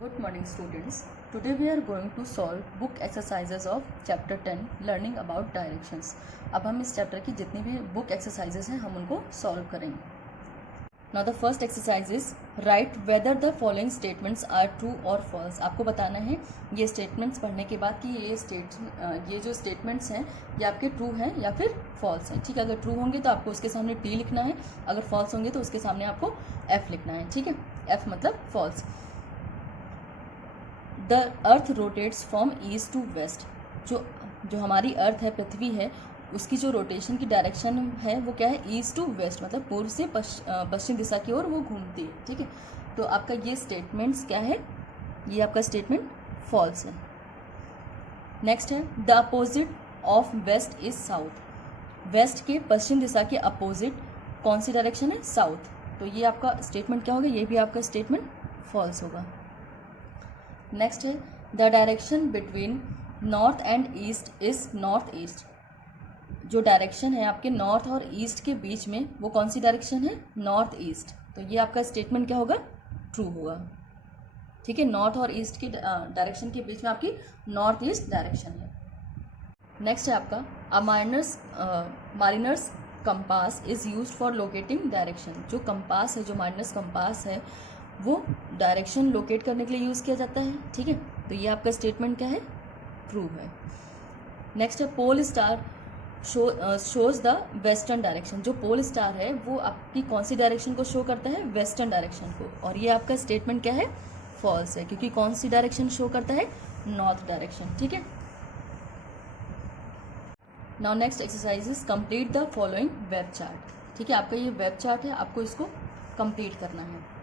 Good morning students. Today we are going to solve book exercises of chapter 10 learning about directions. अब हम इस chapter की जितनी भी बुक एक्सरसाइजेस हैं हम उनको सॉल्व करेंगे. Now the first exercise is write whether the following statements are true or false. आपको बताना है ये स्टेटमेंट्स पढ़ने के बाद कि ये जो स्टेटमेंट्स हैं ये आपके ट्रू हैं या फिर फॉल्स हैं. ठीक है, अगर ट्रू होंगे तो आपको उसके सामने टी लिखना है, अगर फॉल्स होंगे तो उसके सामने आपको एफ लिखना है. ठीक है, एफ मतलब false. The earth rotates from east to west. जो हमारी अर्थ है, पृथ्वी है, उसकी जो रोटेशन की डायरेक्शन है वो क्या है, ईस्ट टू वेस्ट, मतलब पूर्व से पश्चिम दिशा की ओर वो घूमती है. ठीक है, तो आपका ये स्टेटमेंट्स क्या है, ये आपका स्टेटमेंट फॉल्स है. नेक्स्ट है the opposite of west is south. West के पश्चिम दिशा के अपोजिट कौन सी डायरेक्शन है, साउथ. तो ये आपका स्टेटमेंट क्या होगा, ये भी आपका स्टेटमेंट फॉल्स होगा. नेक्स्ट है the direction between north and east is north east. जो डायरेक्शन है आपके नॉर्थ और ईस्ट के बीच में वो कौन सी डायरेक्शन है, नॉर्थ ईस्ट. तो ये आपका स्टेटमेंट क्या होगा, ट्रू होगा. ठीक है, नॉर्थ और ईस्ट की डायरेक्शन के बीच में आपकी नॉर्थ ईस्ट डायरेक्शन है. नेक्स्ट है आपका a mariners compass is used for locating direction. जो कंपास है, जो मारिनर्स कंपास है, वो डायरेक्शन लोकेट करने के लिए यूज़ किया जाता है. ठीक है, तो ये आपका स्टेटमेंट क्या है, ट्रू है. नेक्स्ट है pole star shows the western direction. जो पोल स्टार है वो आपकी कौन सी डायरेक्शन को शो करता है, वेस्टर्न डायरेक्शन को. और ये आपका स्टेटमेंट क्या है, फॉल्स है, क्योंकि कौन सी डायरेक्शन शो करता है, नॉर्थ डायरेक्शन. ठीक है. Now next exercise is complete the following web chart. ठीक है, आपका ये वेब चार्ट है, आपको इसको कंप्लीट करना है.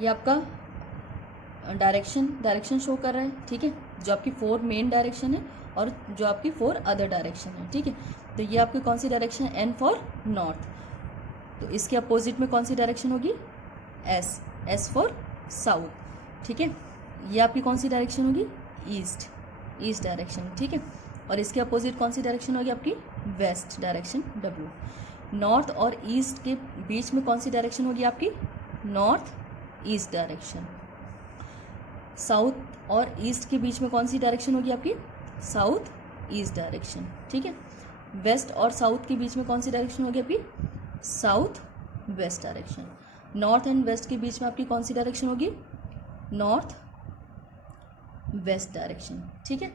ये आपका डायरेक्शन शो कर रहा है. ठीक है, जो आपकी 4 मेन डायरेक्शन है और जो आपकी 4 अदर डायरेक्शन है. ठीक है, तो ये आपकी कौन सी डायरेक्शन है, एन फॉर नॉर्थ. तो इसके अपोजिट में कौन सी डायरेक्शन होगी, एस फॉर साउथ. ठीक है, ये आपकी कौन सी डायरेक्शन होगी, ईस्ट डायरेक्शन. ठीक है, और इसके अपोजिट कौन सी डायरेक्शन होगी आपकी, वेस्ट डायरेक्शन, डब्ल्यू. नॉर्थ और ईस्ट के बीच में कौन सी डायरेक्शन होगी आपकी, नॉर्थ ईस्ट डायरेक्शन. साउथ और ईस्ट के बीच में कौन सी डायरेक्शन होगी आपकी, साउथ ईस्ट डायरेक्शन. ठीक है, वेस्ट और साउथ के बीच में कौन सी डायरेक्शन होगी आपकी, south west direction. North and west के बीच में आपकी कौन सी डायरेक्शन होगी, नॉर्थ वेस्ट डायरेक्शन. ठीक है.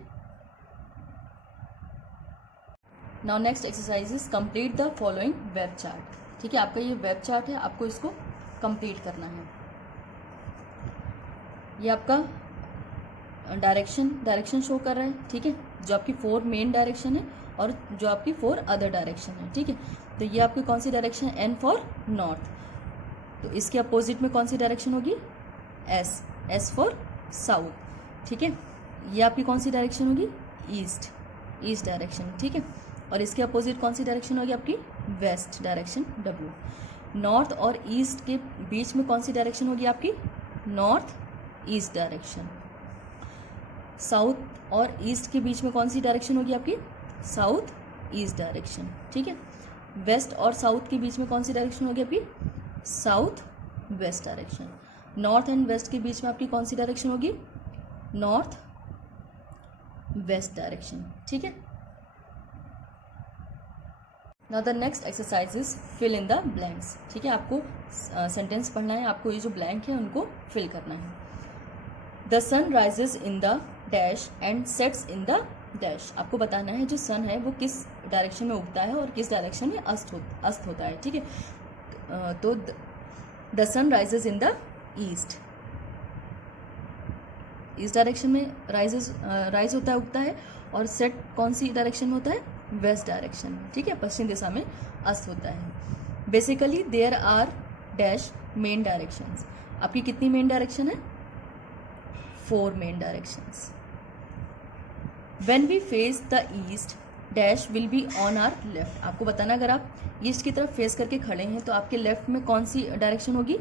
Now next exercise is complete the following web chart. ठीक है, आपका ये वेब चार्ट है, आपको इसको कंप्लीट करना है. ये आपका डायरेक्शन शो कर रहा है. ठीक है, जो आपकी 4 मेन डायरेक्शन है और जो आपकी 4 अदर डायरेक्शन है. ठीक है, तो ये आपकी कौन सी डायरेक्शन है, एन फॉर नॉर्थ. तो इसके अपोजिट में कौन सी डायरेक्शन होगी, एस फॉर साउथ. ठीक है, ये आपकी कौन सी डायरेक्शन होगी, ईस्ट डायरेक्शन. ठीक है, और इसके अपोजिट कौन सी डायरेक्शन होगी आपकी, वेस्ट डायरेक्शन, डब्ल्यू. नॉर्थ और ईस्ट के बीच में कौन सी डायरेक्शन होगी आपकी, नॉर्थ ईस्ट डायरेक्शन. साउथ और ईस्ट के बीच में कौन सी डायरेक्शन होगी आपकी, साउथ ईस्ट डायरेक्शन. ठीक है, वेस्ट और साउथ के बीच में कौन सी डायरेक्शन होगी आपकी, south west direction. North and west के बीच में आपकी कौन सी डायरेक्शन होगी, नॉर्थ वेस्ट डायरेक्शन. ठीक है. Now the next exercise is fill in the blanks. ठीक है, आपको सेंटेंस पढ़ना है, आपको ये जो ब्लैंक है उनको फिल करना है. The sun rises in the dash and sets in the dash. आपको बताना है जो सन है वो किस डायरेक्शन में उगता है और किस डायरेक्शन में अस्त होता है. ठीक है, तो the sun rises in the east direction में राइज होता है, उगता है, और सेट कौन सी डायरेक्शन में होता है, वेस्ट डायरेक्शन में. ठीक है, पश्चिम दिशा में अस्त होता है. Basically there are dash main directions. आपकी कितनी मेन डायरेक्शन है, 4 main directions. When we face the east dash will be on our left. आपको बताना अगर आप ईस्ट की तरफ फेस करके खड़े हैं तो आपके लेफ्ट में कौन सी डायरेक्शन होगी,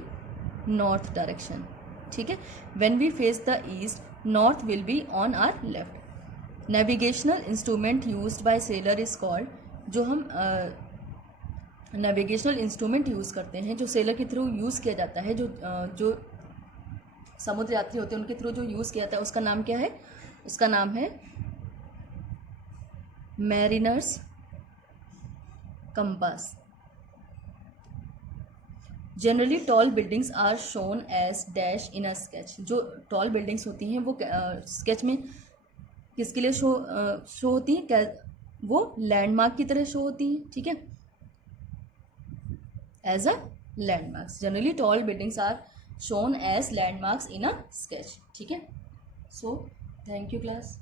नॉर्थ डायरेक्शन. ठीक है, when we face the east north will be on our left. Navigational instrument used by sailor is called. जो हम नेविगेशनल इंस्ट्रूमेंट यूज़ करते हैं, जो सेलर के थ्रू यूज़ किया जाता है, जो समुद्र यात्री होते हैं उनके थ्रू जो यूज़ किया जाता है उसका नाम क्या है? उसका नाम है mariner's compass. Generally tall buildings are shown as dash in a sketch. जो टॉल बिल्डिंग्स होती हैं वो स्केच में किसके लिए शो होती हैं? क्या वो लैंडमार्क की तरह शो होती हैं, ठीक है, as a landmarks. Generally tall buildings are shown as landmarks in a sketch, ठीक है। So thank you class.